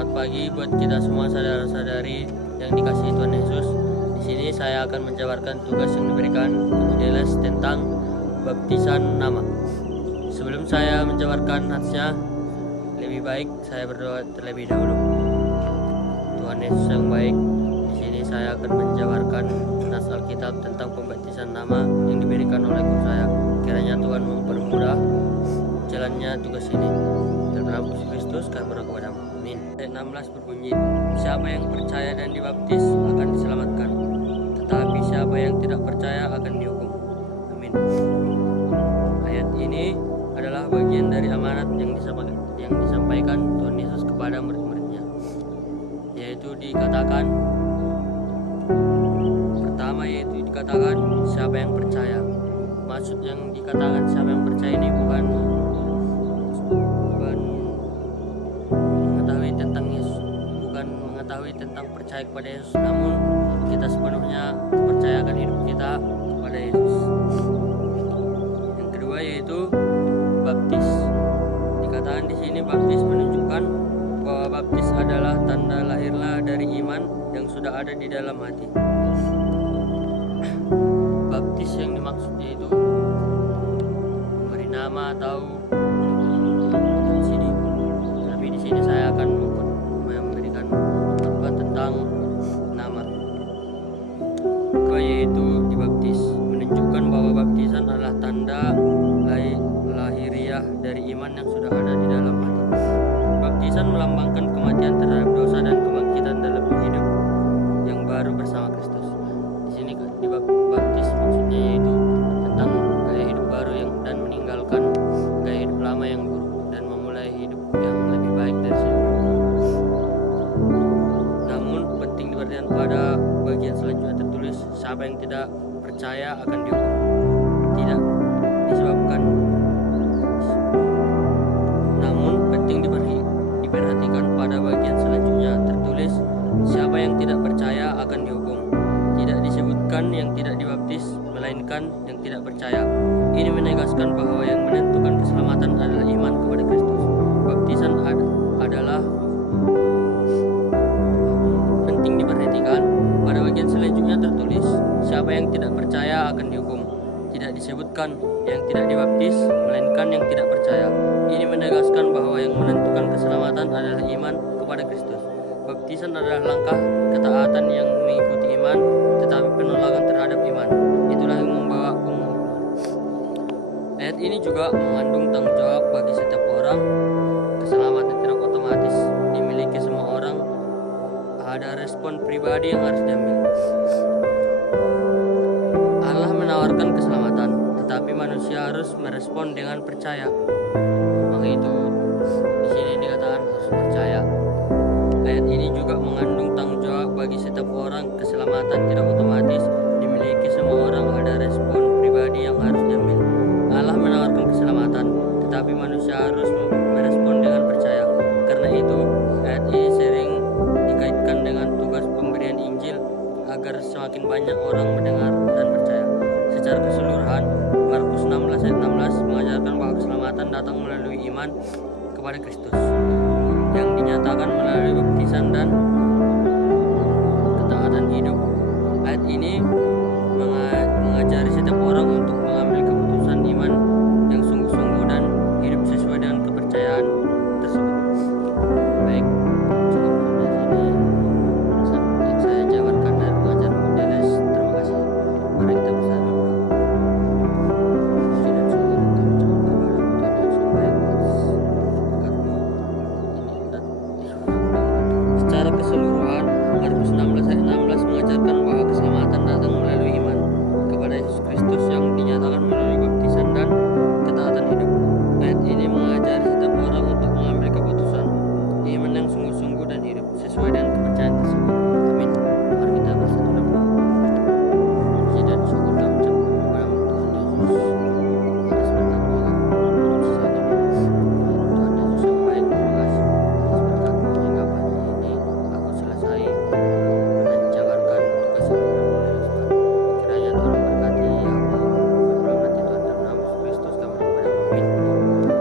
Selamat pagi buat kita semua saudara-saudari yang dikasihi Tuhan Yesus. Di sini saya akan menjabarkan tugas yang diberikan Deles tentang baptisan nama. Sebelum saya menjabarkan natsnya, lebih baik saya berdoa terlebih dahulu. Tuhan Yesus yang baik, di sini saya akan menjabarkan nats Alkitab tentang pembaptisan nama yang diberikan oleh guru saya. Kiranya Tuhan mempermudah jalannya tugas ini. Dalam nama Yesus Kristus kami berdoa kepadamu. Amin. Ayat 16 berbunyi, siapa yang percaya dan dibaptis akan diselamatkan, tetapi siapa yang tidak percaya akan dihukum. Amin. Ayat ini adalah bagian dari amanat yang disampaikan Tuhan Yesus kepada murid-muridnya, yaitu dikatakan pertama, yaitu dikatakan siapa yang percaya. Maksud yang dikatakan siapa yang percaya ini bukan mengetahui tentang Yesus, bukan mengetahui tentang percaya kepada Yesus, namun kita sepenuhnya percayakan hidup kita kepada Yesus. Yang kedua yaitu baptis. Dikatakan di sini baptis menunjukkan bahwa baptis adalah tanda lahirlah dari iman yang sudah ada di dalam hati. Baptis yang dimaksud yaitu memberi nama atau subsidi. Tapi di sini saya akan memberikan khotbah tentang nama. Kedua yaitu dibaptis, menunjukkan bahwa baptisan adalah tanda lahiriah dari iman yang sudah ada di dalam hati. Baptisan melambangkan kematian terhadap dosa dan kebangkitan dalam hidup yang baru bersama Kristus. Di sini dibaptis maksudnya yaitu tentang gaya hidup baru dan meninggalkan gaya hidup lama yang buruk dan memulai hidup yang lebih baik dari sebelumnya. Namun penting diperhatikan pada bagian selanjutnya tertulis siapa yang tidak percaya akan dihukum. Tidak disebabkan. Namun penting diperhatikan pada bagian selanjutnya tertulis siapa yang tidak percaya akan dihukum. Tidak disebutkan yang tidak dibaptis, melainkan yang tidak percaya. Ini menegaskan bahwa yang menentukan keselamatan adalah iman kepada Kristus. Baptisan adalah penting diperhatikan. Pada bagian selanjutnya tertulis siapa yang tidak percaya akan dihukum. Tidak disebutkan yang tidak dibaptis, melainkan yang tidak percaya. Ini menegaskan bahwa yang menentukan keselamatan adalah iman kepada Kristus. Baptisan adalah langkah ketaatan yang mengikuti iman, tetapi penolakan terhadap iman. Itulah yang membawa penghukuman. Ayat ini juga mengandung tanggung jawab bagi setiap orang. Keselamatan tidak otomatis dimiliki semua orang. Ada respon pribadi yang harus diambil. Allah menawarkan keselamatan, tetapi manusia harus merespon dengan percaya. Maka itu di sini dikatakan harus percaya. Ayat ini juga mengandung tanggung jawab bagi setiap orang. Keselamatan tidak otomatis dimiliki semua orang. Ada respon pribadi yang harus diambil. Allah menawarkan keselamatan, tetapi manusia harus merespon dengan percaya. Karena itu ayat ini sering dikaitkan dengan tugas pemberian Injil agar semakin banyak orang mendengar dan percaya. Secara keseluruhan, Markus 16 ayat 16 mengajarkan bahwa keselamatan datang melalui iman kepada Kristus yang dinyatakan melalui baptisan dan